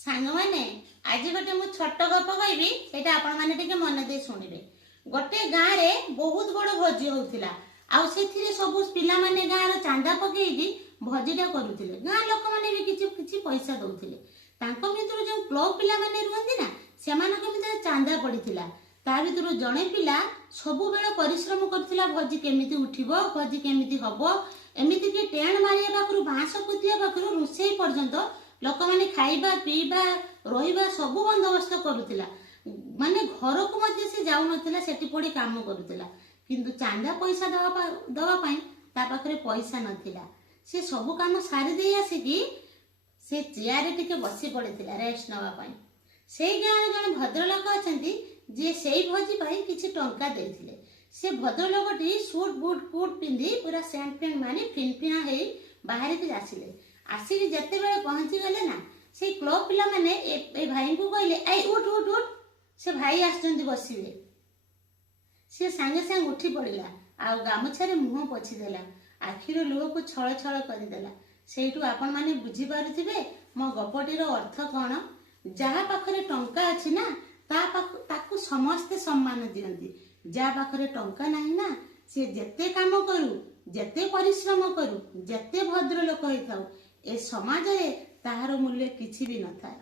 सांग मैंने आज गोटे मु छोट गप कहबी सेटा आपण माने टिके मन दे सुनिबे। गोटे गाँ रे बहुत बड़ भोजी होउथिला आउ सेथिरे सब पिला माने गाँ रो चांदा पकेइकी भोजीटा करूथिले। गाँ लोक माने भी किछि किछि पैसा दउथिले। तांको भितरु जो क्लब पिला माने रुहंती ना सेमानक भितर चांदा पड़िथिला। ता भितरु जणे पिला सबु बेले परिश्रम करथिला भोजी केमिति उठिबो भोजी केमिति हबो एमिति कि टेण मारिया पाखरु बांस पुतिया पाखरु रुसेई पर्यंत लोक माने खाइबा पीबा रहिबा सबु बंदोबस्त करूथिला। माने घर को मध्य से जाउ नथिला सेठी पड़ी काम करूथिला किंतु चांदा पैसा दवा पाई ता पाखरे पैसा नथिला। से सबु काम सारी देई आसीकी से चेयार टिके बसी पड़िथिला रेस्ट नवा पाई। सेई गाँव जण भद्रलोक अछंती जे सेई भोजी पाई किछि टंका देथिले। से भद्रलोकटी सूट बूट कोट पिंदी पूरा सेंट पेंट मानी फिनफिना हेई बाहर के आसिले। आसिक जिते बेले पहुंची गले ना से क्लब पिला माने ए भाई को कहले आई उठ उठ उठ से भाई आछंती बसिबे। से संगे संग उठी पड़िला आ गामुछारे मुंह पोछि देला आखिर लुह को छळ छळ करि देला। सेठू आपण माने बुझी पारुथिबे मो गपटीर अर्थ कोन। जहा पाखरे टंका अछि ना ताकू समस्ते सम्मान दियंती। जा पाखरे टंका नाही ना से जेते काम करू जेते परिश्रम करू जेते भद्र लोक होइथाउ ए समाज रे ताहार मूल्य किछि भी न थाए।